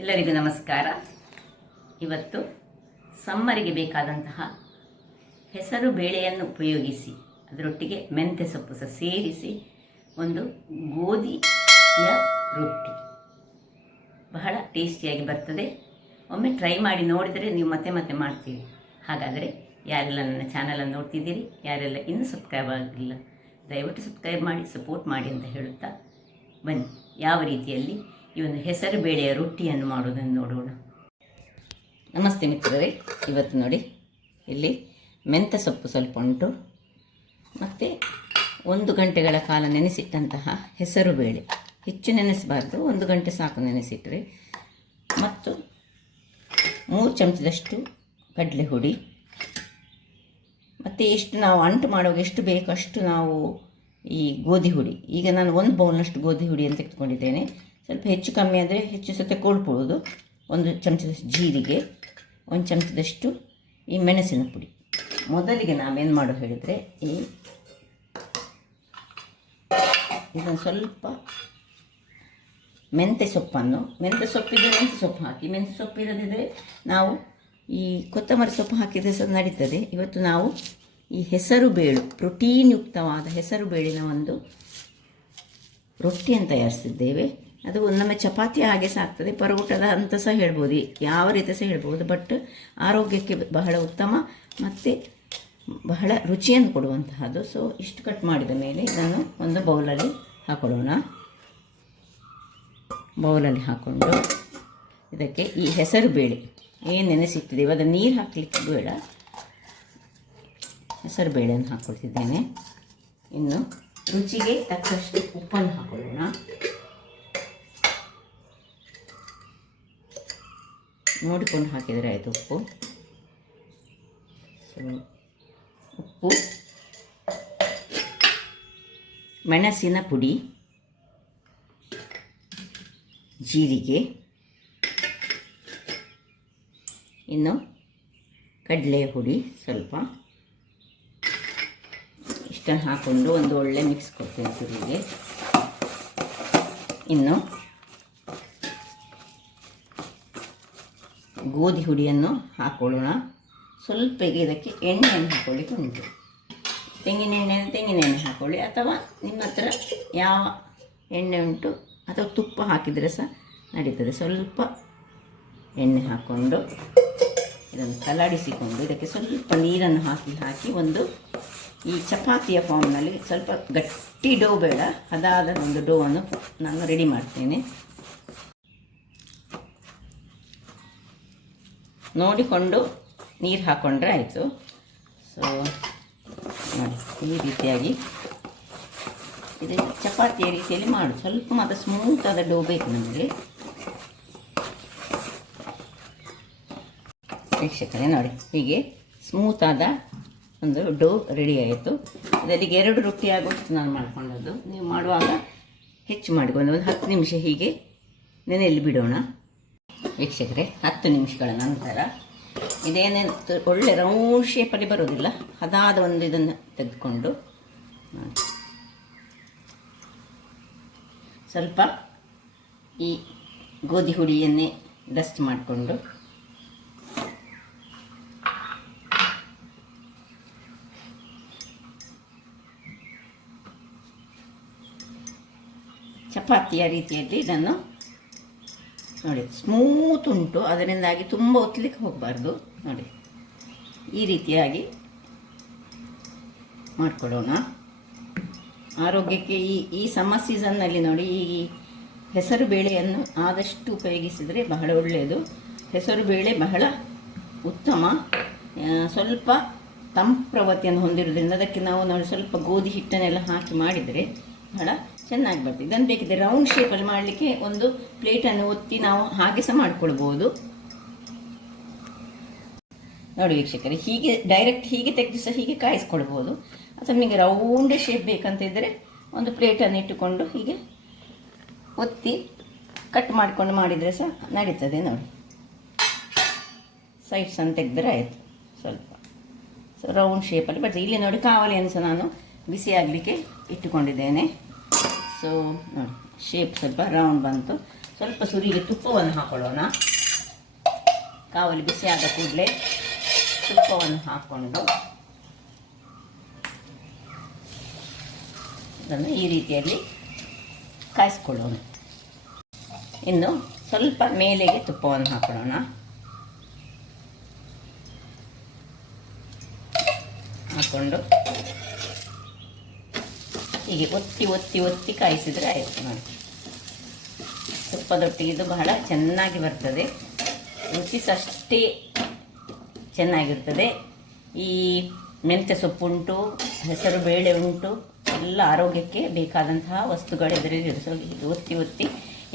ಎಲ್ಲರಿಗೂ ನಮಸ್ಕಾರ. ಇವತ್ತು ಸಮ್ಮರಿಗೆ ಬೇಕಾದಂತಹ ಹೆಸರು ಬೇಳೆಯನ್ನು ಉಪಯೋಗಿಸಿ ಅದರೊಟ್ಟಿಗೆ ಮೆಂತ್ಯ ಸೊಪ್ಪು ಸಹ ಸೇರಿಸಿ ಒಂದು ಗೋಧಿಯ ರೊಟ್ಟಿ ಬಹಳ ಟೇಸ್ಟಿಯಾಗಿ ಬರ್ತದೆ. ಒಮ್ಮೆ ಟ್ರೈ ಮಾಡಿ ನೋಡಿದರೆ ನೀವು ಮತ್ತೆ ಮತ್ತೆ ಮಾಡ್ತೀರಿ. ಹಾಗಾದರೆ ಯಾರೆಲ್ಲ ನನ್ನ ಚಾನಲನ್ನು ನೋಡ್ತಿದ್ದೀರಿ, ಯಾರೆಲ್ಲ ಇನ್ನೂ ಸಬ್ಸ್ಕ್ರೈಬ್ ಆಗಿಲ್ಲ, ದಯವಿಟ್ಟು ಸಬ್ಸ್ಕ್ರೈಬ್ ಮಾಡಿ ಸಪೋರ್ಟ್ ಮಾಡಿ ಅಂತ ಹೇಳುತ್ತಾ ಬನ್ನಿ ಯಾವ ರೀತಿಯಲ್ಲಿ ಈ ಒಂದು ಹೆಸರು ಬೇಳೆಯ ರೊಟ್ಟಿಯನ್ನು ಮಾಡುವುದನ್ನು ನೋಡೋಣ. ನಮಸ್ತೆ ಮಿತ್ರರೇ, ಇವತ್ತು ನೋಡಿ ಇಲ್ಲಿ ಮೆಂತ್ಯ ಸೊಪ್ಪು ಸ್ವಲ್ಪ ಉಂಟು, ಮತ್ತು 1 ಗಂಟೆಗಳ ಕಾಲ ನೆನೆಸಿಟ್ಟಂತಹ ಹೆಸರು ಬೇಳೆ. ಹೆಚ್ಚು ನೆನೆಸಬಾರ್ದು, 1 ಗಂಟೆ ಸಾಕು ನೆನೆಸಿಟ್ಟರೆ. ಮತ್ತು 3 ಚಮಚದಷ್ಟು ಕಡಲೆ ಹುಡಿ, ಮತ್ತು ಎಷ್ಟು ನಾವು ಅಂಟು ಮಾಡುವಾಗ ಎಷ್ಟು ಬೇಕು ಅಷ್ಟು ನಾವು ಈ ಗೋಧಿ ಹುಡಿ. ಈಗ ನಾನು 1 ಬೌಲ್ನಷ್ಟು ಗೋಧಿ ಹುಡಿಯನ್ನು ತೆಗೆದುಕೊಂಡಿದ್ದೇನೆ. ಸ್ವಲ್ಪ ಹೆಚ್ಚು ಕಮ್ಮಿ ಆದರೆ ಹೆಚ್ಚು ಸಹ ತಗೊಳ್ಬೋದು. 1 ಚಮಚದಷ್ಟು ಜೀರಿಗೆ, 1 ಚಮಚದಷ್ಟು ಈ ಮೆಣಸಿನ ಪುಡಿ. ಮೊದಲಿಗೆ ನಾವೇನು ಮಾಡೋ ಹೇಳಿದರೆ ಇದನ್ನು ಸ್ವಲ್ಪ ಮೆಂತ್ಯ ಸೊಪ್ಪಿಗೆ ಮೆಂತ್ಯ ಸೊಪ್ಪು ಹಾಕಿ, ಮೆಂತ್ಯ ಸೊಪ್ಪು ಇರದಿದ್ದರೆ ನಾವು ಈ ಕೊತ್ತಂಬರಿ ಸೊಪ್ಪು ಹಾಕಿದರೆ ಸಹ ನಡೀತದೆ. ಇವತ್ತು ನಾವು ಈ ಹೆಸರು ಬೇಳು, ಪ್ರೋಟೀನ್ ಯುಕ್ತವಾದ ಹೆಸರು ಬೇಳಿನ ಒಂದು ರೊಟ್ಟಿಯನ್ನು ತಯಾರಿಸಿದ್ದೇವೆ. ಅದು ನಮ್ಮ ಚಪಾತಿ ಹಾಗೆ ಸಹ ಆಗ್ತದೆ, ಪರೋಟದ ಅಂತ ಸಹ ಹೇಳ್ಬೋದು, ಯಾವ ರೀತಿ ಸಹ ಹೇಳ್ಬೋದು. ಬಟ್ ಆರೋಗ್ಯಕ್ಕೆ ಬಹಳ ಉತ್ತಮ ಮತ್ತು ಬಹಳ ರುಚಿಯನ್ನು ಕೊಡುವಂತಹದ್ದು. ಸೊ ಇಷ್ಟು ಕಟ್ ಮಾಡಿದ ಮೇಲೆ ನಾನು ಒಂದು ಬೌಲಲ್ಲಿ ಹಾಕೊಳ್ಳೋಣ. ಬೌಲಲ್ಲಿ ಹಾಕ್ಕೊಂಡು ಇದಕ್ಕೆ ಈ ಹೆಸರು ಬೇಳೆ ಏನು ನೆನೆಸಿಟ್ಟಿದ್ದೇವೆ ಅದನ್ನು ನೀರು ಹಾಕಲಿಕ್ಕೆ ಬೇಡ, ಹೆಸರು ಬೇಳೆಯನ್ನು ಹಾಕ್ಕೊಳ್ತಿದ್ದೇನೆ. ಇನ್ನು ರುಚಿಗೆ ತಕ್ಕಷ್ಟು ಉಪ್ಪನ್ನು ಹಾಕೊಳ್ಳೋಣ. ನೋಡಿಕೊಂಡು ಹಾಕಿದರೆ ಆಯಿತು. ಉಪ್ಪು, ಮೆಣಸಿನ ಪುಡಿ, ಜೀರಿಗೆ, ಇನ್ನು ಕಡಲೆ ಹುಡಿ ಸ್ವಲ್ಪ, ಇಷ್ಟನ್ನು ಹಾಕ್ಕೊಂಡು ಒಂದು ಒಳ್ಳೆ ಮಿಕ್ಸ್ ಕೊಡ್ತೇನೆ ತುರಿಗೆ. ಇನ್ನು ಗೋಧಿ ಹುಡಿಯನ್ನು ಹಾಕೊಳ್ಳೋಣ. ಸ್ವಲ್ಪ ಇದಕ್ಕೆ ಎಣ್ಣೆಯನ್ನು ಹಾಕೊಳ್ಳಿಕ್ಕೆ ಉಂಟು. ತೆಂಗಿನ ಎಣ್ಣೆ ಹಾಕೊಳ್ಳಿ, ಅಥವಾ ನಿಮ್ಮ ಹತ್ರ ಯಾವ ಎಣ್ಣೆ ಉಂಟು ಅಥವಾ ತುಪ್ಪ ಹಾಕಿದರೆ ಸಹ ನಡೀತದೆ. ಸ್ವಲ್ಪ ಎಣ್ಣೆ ಹಾಕ್ಕೊಂಡು ಇದನ್ನು ಕಲಾಡಿಸಿಕೊಂಡು ಇದಕ್ಕೆ ಸ್ವಲ್ಪ ನೀರನ್ನು ಹಾಕಿ ಒಂದು ಈ ಚಪಾತಿಯ ಫಾರ್ಮ್ನಲ್ಲಿ ಸ್ವಲ್ಪ ಗಟ್ಟಿ ಡೋ ಬೇಡ, ಅದಾದ ಒಂದು ಡೋವನ್ನು ನಾನು ರೆಡಿ ಮಾಡ್ತೇನೆ. ನೋಡಿಕೊಂಡು ನೀರು ಹಾಕ್ಕೊಂಡ್ರೆ ಆಯಿತು. ಸೊ ನೋಡಿ ಈ ರೀತಿಯಾಗಿ ಇದು ಚಪಾತಿಯ ರೀತಿಯಲ್ಲಿ ಮಾಡು. ಸ್ವಲ್ಪ ಮಾತ್ರ ಸ್ಮೂತಾದ ಡೋ ಬೇಕು ನಮಗೆ. ವೀಕ್ಷಕರೇ ನೋಡಿ, ಹೀಗೆ ಸ್ಮೂತಾದ ಒಂದು ಡೋ ರೆಡಿ ಆಯಿತು. ಇದರಿಗೆ 2 ರೊಟ್ಟಿ ಆಗೋಷ್ಟು ನಾನು ಮಾಡಿಕೊಂಡದ್ದು. ನೀವು ಮಾಡುವಾಗ ಹೆಚ್ಚು ಮಾಡಿಕೊಂಡು ಒಂದು 10 ನಿಮಿಷ ಹೀಗೆ ನೆನೆಯಲ್ಲಿ ಬಿಡೋಣ. ವೀಕ್ಷಕರೇ, 10 ನಿಮಿಷಗಳ ನಂತರ ಇದೇನೇ ಒಳ್ಳೆ ರೌಂಡ್ ಶೇಪಲ್ಲಿ ಬರೋದಿಲ್ಲ, ಅದಾದ ಒಂದು ಇದನ್ನು ತೆಗೆದುಕೊಂಡು ಸ್ವಲ್ಪ ಈ ಗೋಧಿ ಹುಡಿಯನ್ನೇ ಡಸ್ಟ್ ಮಾಡಿಕೊಂಡು ಚಪಾತಿಯ ರೀತಿಯಲ್ಲಿ ಇದನ್ನು ನೋಡಿ ಸ್ಮೂತ್ ಉಂಟು, ಅದರಿಂದಾಗಿ ತುಂಬ ಒತ್ತಲಿಕ್ಕೆ ಹೋಗಬಾರ್ದು. ನೋಡಿ ಈ ರೀತಿಯಾಗಿ ಮಾಡಿಕೊಡೋಣ. ಆರೋಗ್ಯಕ್ಕೆ ಈ ಸಮ್ಮರ್ ಸೀಸನ್ನಲ್ಲಿ ನೋಡಿ ಈ ಹೆಸರು ಬೇಳೆಯನ್ನು ಆದಷ್ಟು ಉಪಯೋಗಿಸಿದರೆ ಬಹಳ ಒಳ್ಳೆಯದು. ಹೆಸರು ಬೇಳೆ ಬಹಳ ಉತ್ತಮ. ಸ್ವಲ್ಪ ತಂಪು ಪ್ರವೃತ್ತಿಯನ್ನು ಹೊಂದಿರೋದ್ರಿಂದ ಅದಕ್ಕೆ ನಾವು ನೋಡಿ ಸ್ವಲ್ಪ ಗೋಧಿ ಹಿಟ್ಟನ್ನೆಲ್ಲ ಹಾಕಿ ಮಾಡಿದರೆ ಬಹಳ ಚೆನ್ನಾಗಿ ಬರ್ತದೆ. ಇದನ್ನು ಬೇಕಿದ್ದರೆ ರೌಂಡ್ ಶೇಪಲ್ಲಿ ಮಾಡಲಿಕ್ಕೆ ಒಂದು ಪ್ಲೇಟನ್ನು ಒತ್ತಿ ನಾವು ಹಾಗೆ ಸಹ ಮಾಡಿಕೊಳ್ಬೋದು. ನೋಡಿ ವೀಕ್ಷಕರೇ, ಹೀಗೆ ಡೈರೆಕ್ಟ್ ಹೀಗೆ ತೆಗೆದು ಸಹ ಹೀಗೆ ಕಾಯಿಸ್ಕೊಳ್ಬೋದು. ಅಥವಾ ನಿಮಗೆ ರೌಂಡ್ ಶೇಪ್ ಬೇಕಂತ ಇದ್ದರೆ ಒಂದು ಪ್ಲೇಟನ್ನು ಇಟ್ಟುಕೊಂಡು ಹೀಗೆ ಒತ್ತಿ ಕಟ್ ಮಾಡಿಕೊಂಡು ಮಾಡಿದರೆ ಸಹ ನಡೀತದೆ. ನೋಡಿ ಸೈಡ್ಸನ್ನು ತೆಗೆದರೆ ಆಯಿತು. ಸ್ವಲ್ಪ ರೌಂಡ್ ಶೇಪಲ್ಲಿ ಬರ್ತದೆ. ಇಲ್ಲಿ ನೋಡಿ ಕಾವಲಿಯನ್ನು ಸಹ ನಾನು ಬಿಸಿ ಆಗಲಿಕ್ಕೆ ಇಟ್ಟುಕೊಂಡಿದ್ದೇನೆ. ಸೊ ನೋಡಿ ಶೇಪ್ ಸ್ವಲ್ಪ ರೌಂಡ್ ಬಂತು. ಸ್ವಲ್ಪ ಸುರಿಗೆ ತುಪ್ಪವನ್ನು ಹಾಕೊಳ್ಳೋಣ. ಕಾವಲಿ ಬಿಸಿಯಾದ ಕೂಡಲೇ ತುಪ್ಪವನ್ನು ಹಾಕ್ಕೊಂಡು ಇದನ್ನು ಈ ರೀತಿಯಲ್ಲಿ ಕಾಯಿಸ್ಕೊಳ್ಳೋಣ. ಇನ್ನು ಸ್ವಲ್ಪ ಮೇಲೆಗೆ ತುಪ್ಪವನ್ನು ಹಾಕೊಳ್ಳೋಣ. ಹಾಕ್ಕೊಂಡು ಹೀಗೆ ಒತ್ತಿ ಒತ್ತಿ ಒತ್ತಿ ಕಾಯಿಸಿದರೆ ಆಯಿತು ನೋಡಿ. ತುಪ್ಪದೊಟ್ಟಿಗೆ ಇದು ಬಹಳ ಚೆನ್ನಾಗಿ ಬರ್ತದೆ, ರುಚಿ ಸಹ ಅಷ್ಟೇ ಚೆನ್ನಾಗಿರ್ತದೆ. ಈ ಮೆಂತ್ಯ ಸೊಪ್ಪುಂಟು, ಹೆಸರು ಬೇಳೆ ಉಂಟು, ಎಲ್ಲ ಆರೋಗ್ಯಕ್ಕೆ ಬೇಕಾದಂತಹ ವಸ್ತುಗಳು ಇದರಲ್ಲಿ ಇರುತ್ತೆ. ಇದು ಒತ್ತಿ ಒತ್ತಿ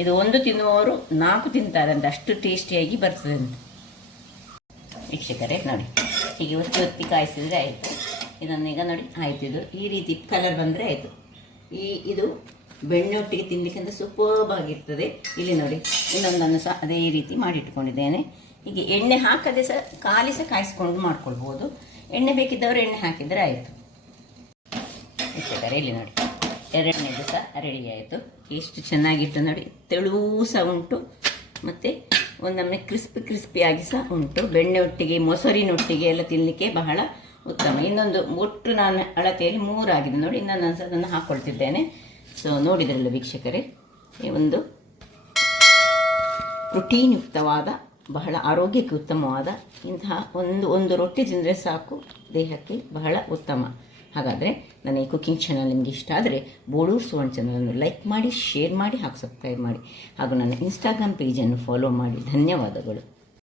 ಇದು ಒಂದು ತಿನ್ನುವವರು 4 ತಿಂತಾರೆ ಅಂತ, ಅಷ್ಟು ಟೇಸ್ಟಿಯಾಗಿ ಬರ್ತದೆ ಅಂತ. ವೀಕ್ಷಕರೇ ನೋಡಿ, ಹೀಗೆ ಒತ್ತಿ ಒತ್ತಿ ಕಾಯಿಸಿದರೆ ಆಯಿತು. ಇದನ್ನೀಗ ನೋಡಿ ಆಯಿತು, ಇದು ಈ ರೀತಿ ಕಲರ್ ಬಂದರೆ ಆಯಿತು. ಇದು ಬೆಣ್ಣೆಯೊಟ್ಟಿಗೆ ತಿನ್ನಲಿಕ್ಕೆ ಅಂತ ಸೂಪರ್ಬಾಗಿರ್ತದೆ. ಇಲ್ಲಿ ನೋಡಿ ಇನ್ನೊಂದನ್ನು ಸಹ ಅದೇ ರೀತಿ ಮಾಡಿಟ್ಕೊಂಡಿದ್ದೇನೆ. ಹೀಗೆ ಎಣ್ಣೆ ಹಾಕದೆ ಸಹ ಖಾಲಿ ಸಹ ಕಾಯಿಸ್ಕೊಂಡು ಮಾಡ್ಕೊಳ್ಬೋದು. ಎಣ್ಣೆ ಬೇಕಿದ್ದವರು ಎಣ್ಣೆ ಹಾಕಿದರೆ ಆಯಿತು. ವೀಕ್ಷಕರೇ ಇಲ್ಲಿ ನೋಡಿ ಎರಡನೇದು ಸಹ ರೆಡಿ ಆಯಿತು. ಎಷ್ಟು ಚೆನ್ನಾಗಿತ್ತು ನೋಡಿ, ತೆಳು ಸಹ ಉಂಟು ಮತ್ತು ಒಂದೊಮ್ಮೆ ಕ್ರಿಸ್ಪಿಯಾಗಿ ಸಹ ಉಂಟು. ಬೆಣ್ಣೆಯೊಟ್ಟಿಗೆ ಮೊಸರಿನೊಟ್ಟಿಗೆ ಎಲ್ಲ ತಿನ್ನಲಿಕ್ಕೆ ಬಹಳ ಉತ್ತಮ. ಇನ್ನೊಂದು ಒಟ್ಟು ನಾನು ಅಳತೆಯಲ್ಲಿ 3 ಆಗಿದೆ ನೋಡಿ. ಇನ್ನೊಂದು ಸಹ ಅದನ್ನು ಹಾಕ್ಕೊಳ್ತಿದ್ದೇನೆ. ಸೊ ನೋಡಿದ್ರಲ್ಲ ವೀಕ್ಷಕರೇ, ಈ ಒಂದು ಪ್ರೋಟೀನ್ ಯುಕ್ತವಾದ, ಬಹಳ ಆರೋಗ್ಯಕ್ಕೆ ಉತ್ತಮವಾದ ಇಂತಹ ಒಂದು ರೊಟ್ಟಿ ತಿಂದರೆ ಸಾಕು, ದೇಹಕ್ಕೆ ಬಹಳ ಉತ್ತಮ. ಹಾಗಾದರೆ ನನ್ನ ಈ ಕುಕಿಂಗ್ ಚಾನಲ್ ನಿಮಗೆ ಇಷ್ಟ ಆದರೆ ಬೋಳೂರು ಸುವರ್ಣ ಚಾನಲನ್ನು ಲೈಕ್ ಮಾಡಿ, ಶೇರ್ ಮಾಡಿ ಹಾಗೂ ಸಬ್ಸ್ಕ್ರೈಬ್ ಮಾಡಿ ಹಾಗೂ ನನ್ನ ಇನ್ಸ್ಟಾಗ್ರಾಮ್ ಪೇಜನ್ನು ಫಾಲೋ ಮಾಡಿ. ಧನ್ಯವಾದಗಳು.